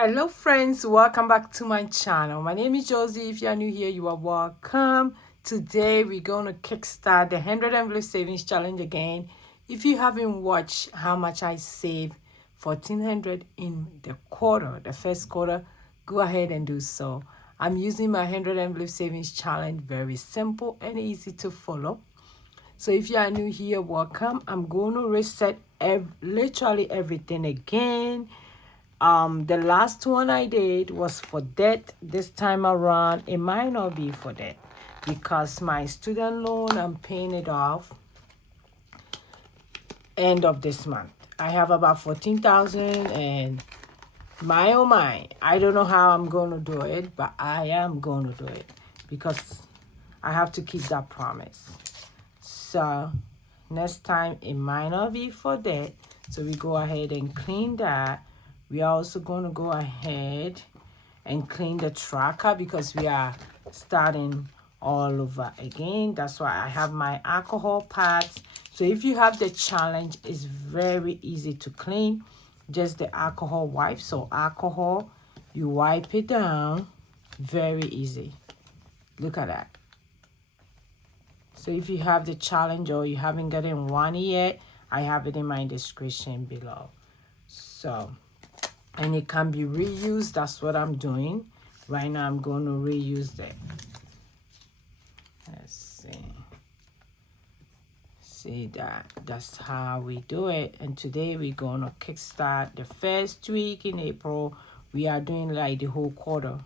Hello friends, welcome back to my channel. My name is Josie. If you are new here, you are welcome. Today we're going to kickstart the 100 envelope savings challenge again. If you haven't watched how much I saved 1400 in the first quarter, go ahead and do so. I'm using my 100 envelope savings challenge, very simple and easy to follow. So if you are new here, welcome. I'm going to reset literally everything again. The last one I did was for debt. This time around it might not be for debt because my student loan, I'm paying it off end of this month. I have about 14,000, and my oh my, I don't know how I'm going to do it, but I am going to do it because I have to keep that promise. So next time it might not be for that, so we go ahead and clean that. We are also going to go ahead and clean the tracker because we are starting all over again. That's why I have my alcohol pads. So if you have the challenge, it's very easy to clean. Just the alcohol wipe. So alcohol, you wipe it down. Very easy. Look at that. So if you have the challenge or you haven't gotten one yet, I have it in my description below. So, and it can be reused. That's what I'm doing. Right now I'm going to reuse it. Let's see. See that. That's how we do it. And today we're going to kickstart the first week in April. We are doing like the whole quarter.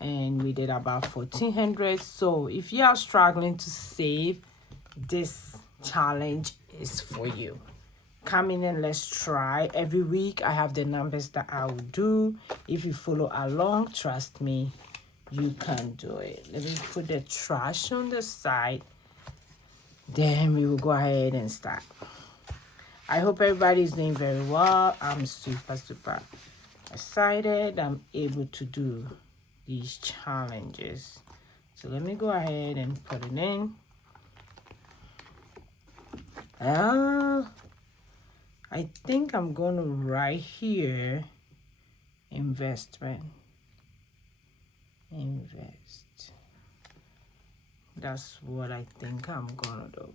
And we did about 1400. So if you are struggling to save, this challenge is for you. Come in and let's try. Every week I have the numbers that I will do. If you follow along, trust me, you can do it. Let me put the trash on the side. Then we will go ahead and start. I hope everybody is doing very well. I'm super excited. I'm able to do these challenges. So let me go ahead and put it in. I think I'm going to write here investment. Invest. That's what I think I'm going to do.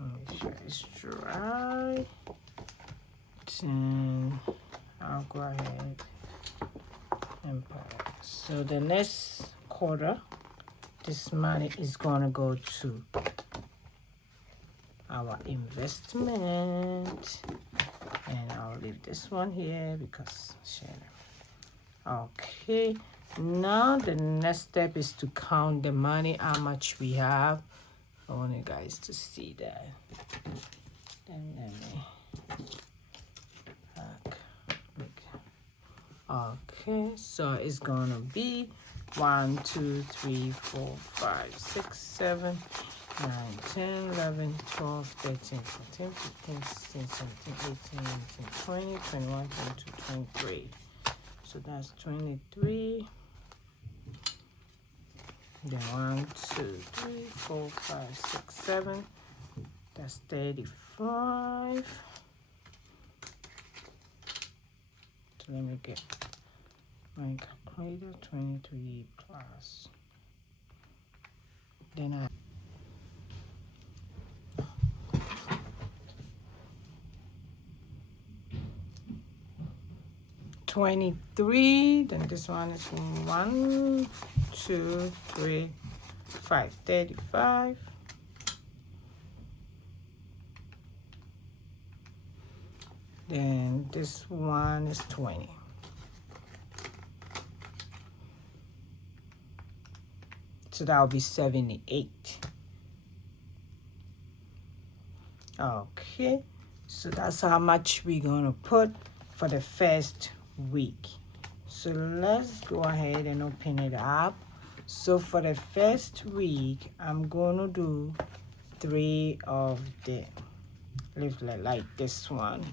Make sure it's dry. Then I'll go ahead and put it. So the next quarter, this money is going to go to our investment. And I'll leave this one here because okay, now the next step is to count the money, how much we have. I want you guys to see that. Then let me okay, so it's gonna be 1 2 3 4 5 6 7 9 10 11 12 13 14 15 16 17 18 19 20 21 22 23. So that's 23. Then 1 2 3 4 5 6 7. That's 35. So let me get my calculator. 23 plus. Then I 23. Then this one is 1 2 3 5 35. Then this one is 20. So that'll be 78. Okay, so that's how much we're gonna put for the first week. So let's go ahead and open it up. So for the first week, I'm gonna do 3 of the leaflet like this one.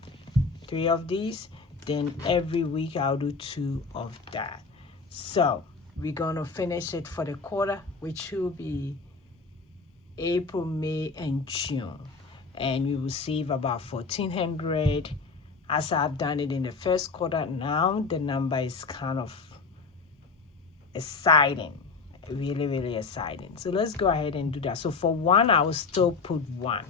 3 of these. Then every week I'll do 2 of that. So we're gonna finish it for the quarter, which will be April, May, and June. And we will save about $1,400 as I've done it in the first quarter. Now the number is kind of exciting, really, really exciting. So let's go ahead and do that. So for one, I will still put one.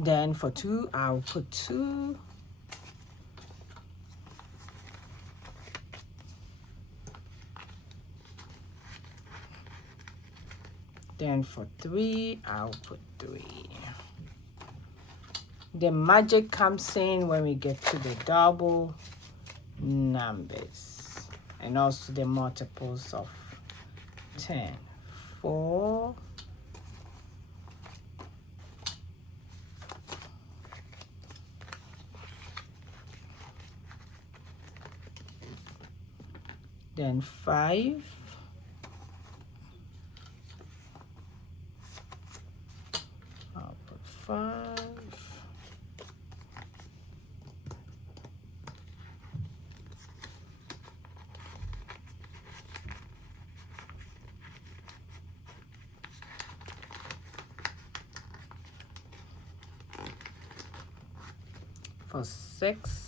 Then for two, I'll put two. Then for three, I'll put three. The magic comes in when we get to the double numbers and also the multiples of 10. 4, then 5, I'll put 5, for 6,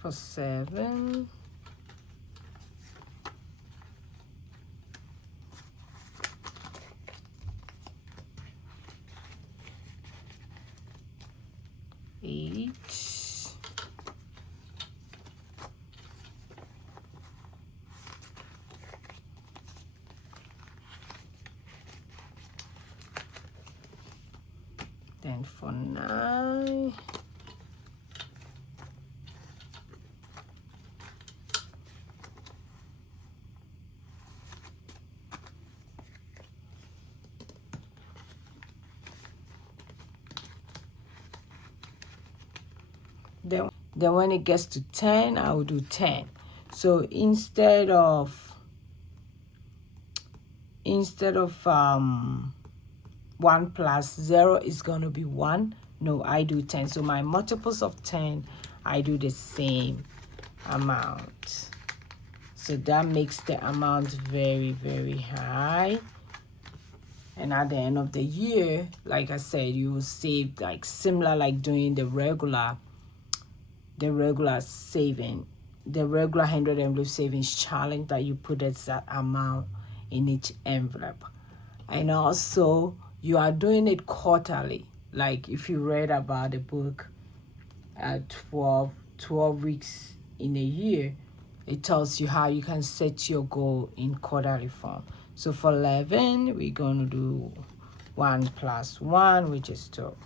for 7, eight, then for 9, then when it gets to 10, I will do 10. So instead of 1 plus 0 is going to be 1. No, I do 10. So my multiples of 10, I do the same amount. So that makes the amount very, very high. And at the end of the year, like I said, you will save like similar like doing the regular saving, the regular 100 envelope savings challenge that you put that amount in each envelope. And also you are doing it quarterly. Like if you read about the book 12 weeks in a year, it tells you how you can set your goal in quarterly form. So for 11, we're going to do 1 plus 1, which is 2.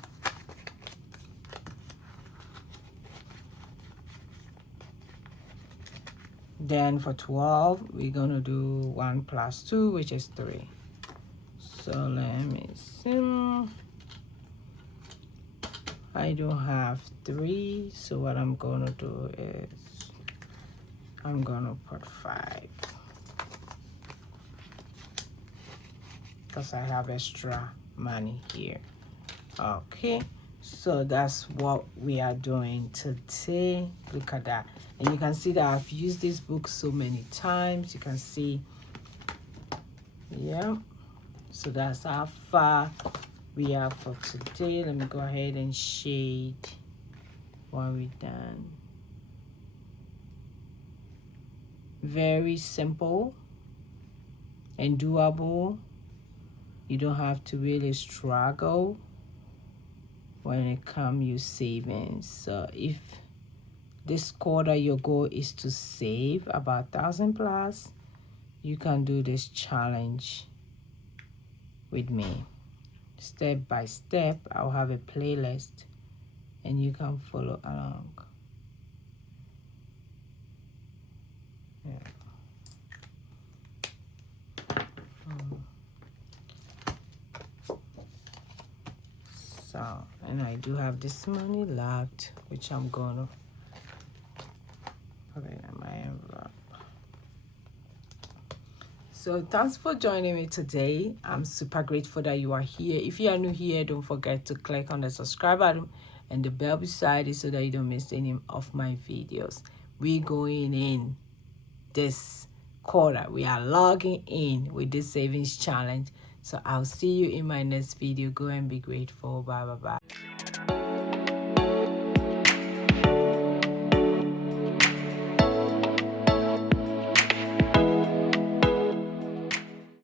Then for 12, we're going to do 1 plus 2, which is 3. So let me see. I don't have 3, so what I'm going to do is I'm going to put 5. Because I have extra money here. Okay, so that's what we are doing today. Look at that. And you can see that I've used this book so many times. You can see, yeah. So that's how far we are for today. Let me go ahead and shade what we've done. Very simple and doable. You don't have to really struggle when it comes to savings. So if this quarter your goal is to save about 1,000 plus, you can do this challenge with me. Step by step, I'll have a playlist and you can follow along. Yeah. So, and I do have this money left, which I'm gonna put it in my envelope. So thanks for joining me today. I'm super grateful that you are here. If you are new here, don't forget to click on the subscribe button and the bell beside it so that you don't miss any of my videos. We're going in this quarter. We are logging in with this savings challenge. So I'll see you in my next video. Go and be grateful. Bye bye bye.